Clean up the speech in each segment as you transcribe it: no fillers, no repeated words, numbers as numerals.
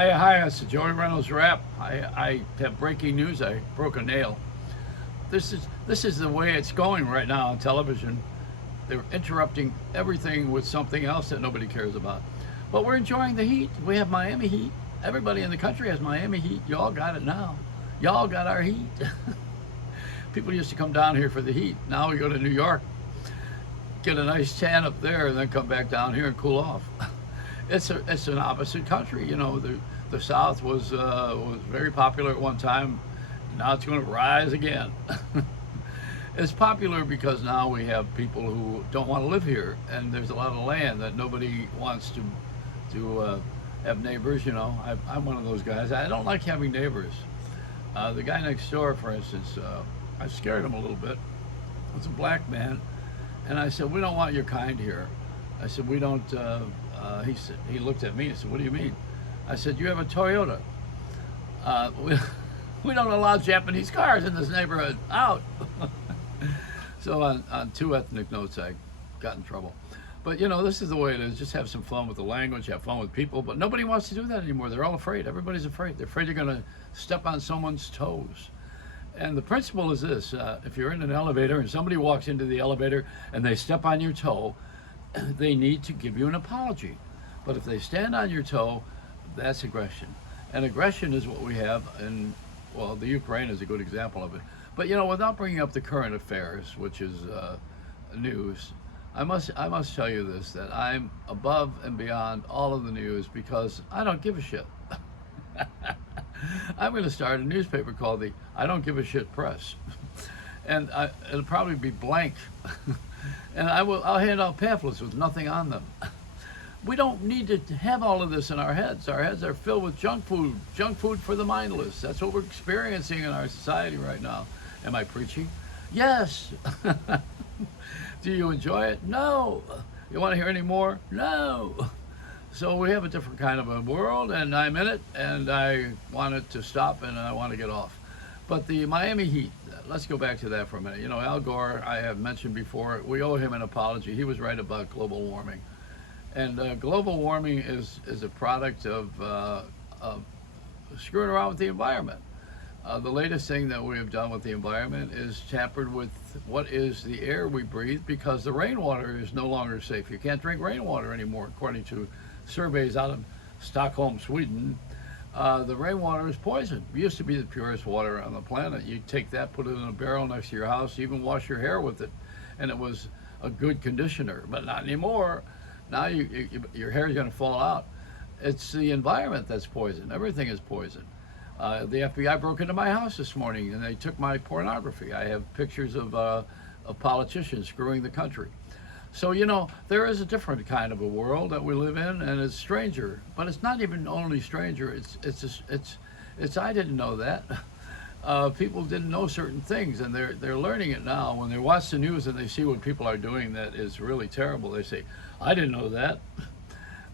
Hi, it's the Joey Reynolds rap. I have breaking news. I broke a nail. This is the way it's going right now on television. They're interrupting everything with something else that nobody cares about. But we're enjoying the heat. We have Miami heat. Everybody in the country has Miami heat. Y'all got it now. Y'all got our heat. People used to come down here for the heat. Now we go to New York, get a nice tan up there, and then come back down here and cool off. It's an opposite country. The South was very popular at one time. Now it's going to rise again. It's popular because now we have people who don't want to live here, and there's a lot of land that nobody wants to have neighbors. I'm one of those guys. I don't like having neighbors. The guy next door, for instance, I scared him a little bit. It's a black man, and I said, "We don't want your kind here." I said, "We don't." He looked at me and said, "What do you mean?" I said, "You have a Toyota. We don't allow Japanese cars in this neighborhood. Out." So on two ethnic notes, I got in trouble. But this is the way it is. Just have some fun with the language, have fun with people. But nobody wants to do that anymore. They're all afraid. Everybody's afraid. They're afraid you're going to step on someone's toes. And the principle is this: if you're in an elevator and somebody walks into the elevator and they step on your toe, they need to give you an apology. But if they stand on your toe, that's aggression. And aggression is what we have in, well, the Ukraine is a good example of it. But without bringing up the current affairs, which is news, I must tell you this: that I'm above and beyond all of the news because I don't give a shit. I'm going to start a newspaper called the I Don't Give a Shit Press, and it'll probably be blank, and I'll hand out pamphlets with nothing on them. We don't need to have all of this in our heads. Our heads are filled with junk food for the mindless. That's what we're experiencing in our society right now. Am I preaching? Yes. Do you enjoy it? No. You want to hear any more? No. So we have a different kind of a world, and I'm in it, and I want it to stop, and I want to get off. But the Miami Heat, let's go back to that for a minute. Al Gore, I have mentioned before, we owe him an apology. He was right about global warming. And global warming is a product of screwing around with the environment. The latest thing that we have done with the environment is tampered with what is the air we breathe because the rainwater is no longer safe. You can't drink rainwater anymore, according to surveys out of Stockholm, Sweden. The rainwater is poison. It used to be the purest water on the planet. You take that, put it in a barrel next to your house, even wash your hair with it, and it was a good conditioner. But not anymore. Now your hair is going to fall out. It's the environment that's poison. Everything is poison. The FBI broke into my house this morning and they took my pornography. I have pictures of politicians screwing the country. So there is a different kind of a world that we live in, and it's stranger. But it's not even only stranger. It's I didn't know that. People didn't know certain things, and they're learning it now. When they watch the news and they see what people are doing that is really terrible, they say, "I didn't know that."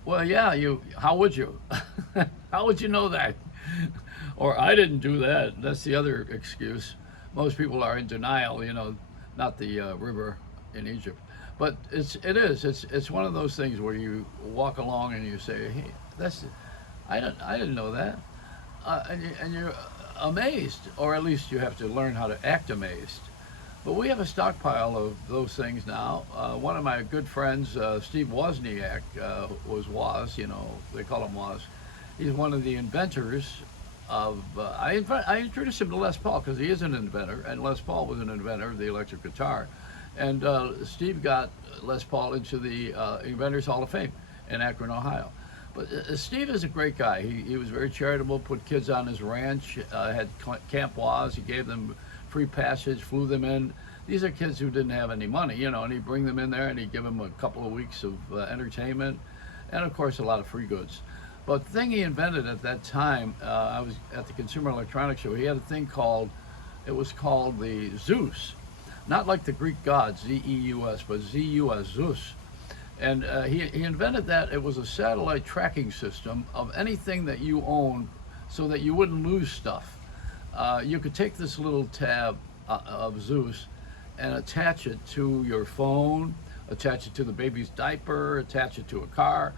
Well, yeah, how would you? How would you know that? Or I didn't do that. That's the other excuse. Most people are in denial, not the river in Egypt. But it's one of those things where you walk along and you say, "Hey, I didn't know that," and you're amazed, or at least you have to learn how to act amazed. But we have a stockpile of those things now. One of my good friends, Steve Wozniak, was Woz, they call him Woz. He's one of the inventors of, I introduced him to Les Paul because he is an inventor, and Les Paul was an inventor of the electric guitar. And Steve got Les Paul into the Inventors Hall of Fame in Akron, Ohio. But Steve is a great guy. He was very charitable, put kids on his ranch, had Camp Woz. He gave them free passage, flew them in. These are kids who didn't have any money, and he'd bring them in there and he'd give them a couple of weeks of entertainment and, of course, a lot of free goods. But the thing he invented at that time, I was at the Consumer Electronics Show, he had a thing it was called the Zeus. Not like the Greek god, Z-E-U-S, but Z-U-S, Zeus. And he invented that. It was a satellite tracking system of anything that you own so that you wouldn't lose stuff. You could take this little tab of Zeus and attach it to your phone, attach it to the baby's diaper, attach it to a car,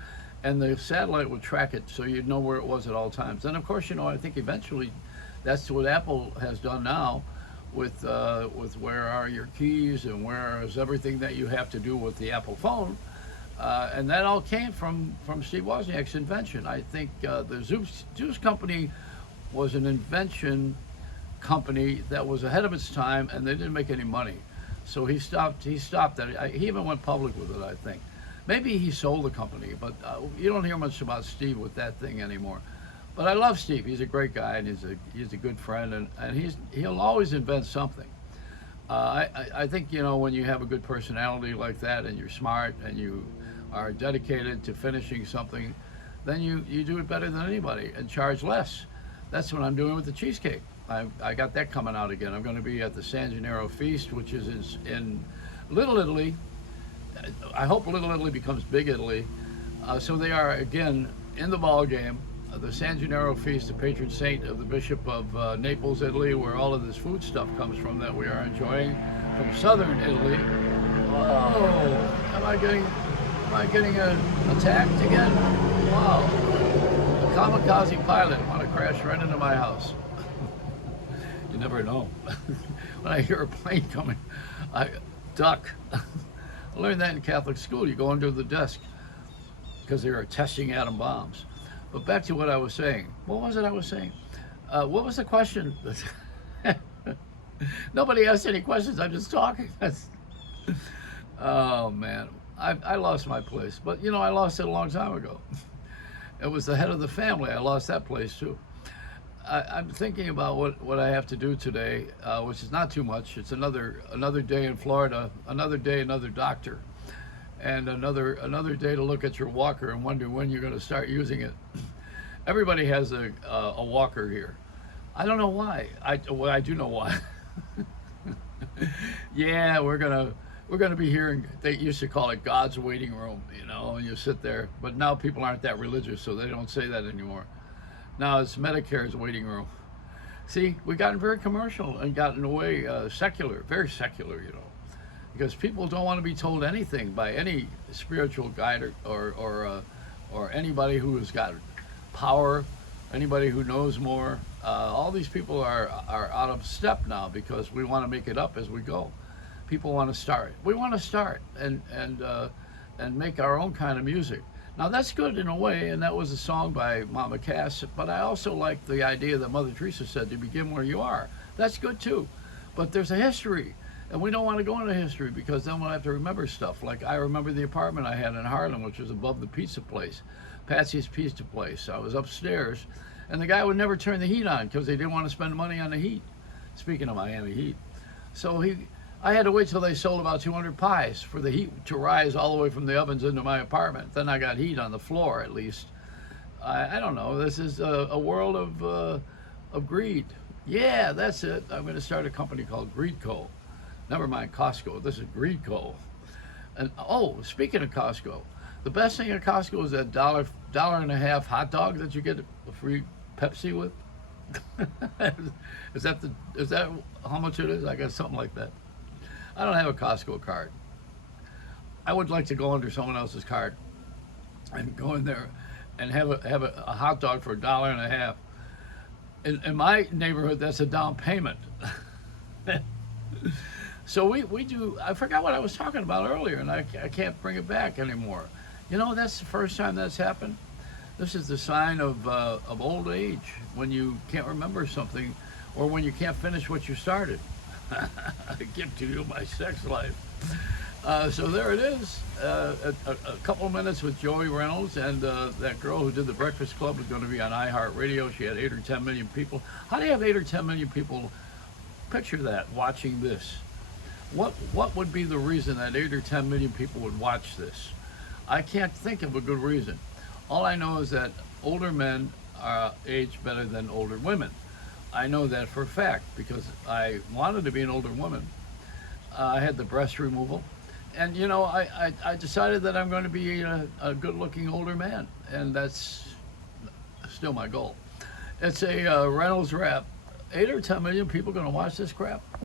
and the satellite would track it so you'd know where it was at all times. And of course, I think eventually that's what Apple has done now with where are your keys and where is everything that you have to do with the Apple phone. And that all came from Steve Wozniak's invention. I think the Zeus company was an invention company that was ahead of its time, and they didn't make any money. So he stopped. He stopped that. He even went public with it, I think. Maybe he sold the company, but you don't hear much about Steve with that thing anymore. But I love Steve. He's a great guy, and he's a good friend, and he'll always invent something. I think when you have a good personality like that, and you're smart, and you are dedicated to finishing something, then you do it better than anybody and charge less. That's what I'm doing with the cheesecake. I got that coming out again. I'm going to be at the San Gennaro Feast, which is in Little Italy. I hope Little Italy becomes Big Italy. So they are again in the ball game. The San Gennaro Feast, the patron saint of the Bishop of Naples, Italy, where all of this food stuff comes from that we are enjoying from southern Italy. Whoa! Am I getting attacked again? Wow! A kamikaze pilot want to crash right into my house. You never know. When I hear a plane coming, I duck. I learned that in Catholic school. You go under the desk because they are testing atom bombs. But back to what I was saying. What was it I was saying? What was the question? Nobody asked any questions. I'm just talking. Oh, man. I lost my place. But, I lost it a long time ago. It was the head of the family. I lost that place, too. I'm thinking about what I have to do today, which is not too much. It's another day in Florida, another day, another doctor, and another day to look at your walker and wonder when you're going to start using it. Everybody has a walker here. I don't know why. I do know why. Yeah, we're gonna be hearing. They used to call it God's waiting room, and you sit there. But now people aren't that religious, so they don't say that anymore. Now it's Medicare's waiting room. See, we've gotten very commercial and gotten away secular, very secular, because people don't want to be told anything by any spiritual guide or anybody who has got power, anybody who knows more. All these people are out of step now because we want to make it up as we go. People want to start. We want to start and make our own kind of music. Now that's good in a way, and that was a song by Mama Cass, but I also like the idea that Mother Teresa said, to begin where you are. That's good too. But there's a history, and we don't want to go into history because then we'll have to remember stuff. Like I remember the apartment I had in Harlem, which was above the pizza place, Patsy's Pizza Place. I was upstairs, and the guy would never turn the heat on because they didn't want to spend money on the heat. Speaking of Miami heat. So I had to wait till they sold about 200 pies for the heat to rise all the way from the ovens into my apartment. Then I got heat on the floor, at least. I don't know. This is a world of greed. Yeah, that's it. I'm going to start a company called Greedco. Never mind Costco. This is Greedco. And speaking of Costco, the best thing at Costco is that dollar and a half hot dog that you get a free Pepsi with. Is that how much it is? I got something like that. I don't have a Costco card. I would like to go under someone else's card and go in there and have a hot dog for $1 and a half. In my neighborhood, that's a down payment. So we do. I forgot what I was talking about earlier, and I can't bring it back anymore. That's the first time that's happened. This is the sign of old age, when you can't remember something, or when you can't finish what you started. I give to you my sex life. So there it is. A couple of minutes with Joey Reynolds, and that girl who did the Breakfast Club is going to be on iHeartRadio. She had 8 or 10 million people. How do you have 8 or 10 million people? Picture that, watching this. What would be the reason that 8 or 10 million people would watch this? I can't think of a good reason. All I know is that older men age better than older women. I know that for a fact because I wanted to be an older woman. I had the breast removal, and I decided that I'm going to be a good-looking older man, and that's still my goal. It's a Reynolds Wrap. 8 or 10 million people going to watch this crap?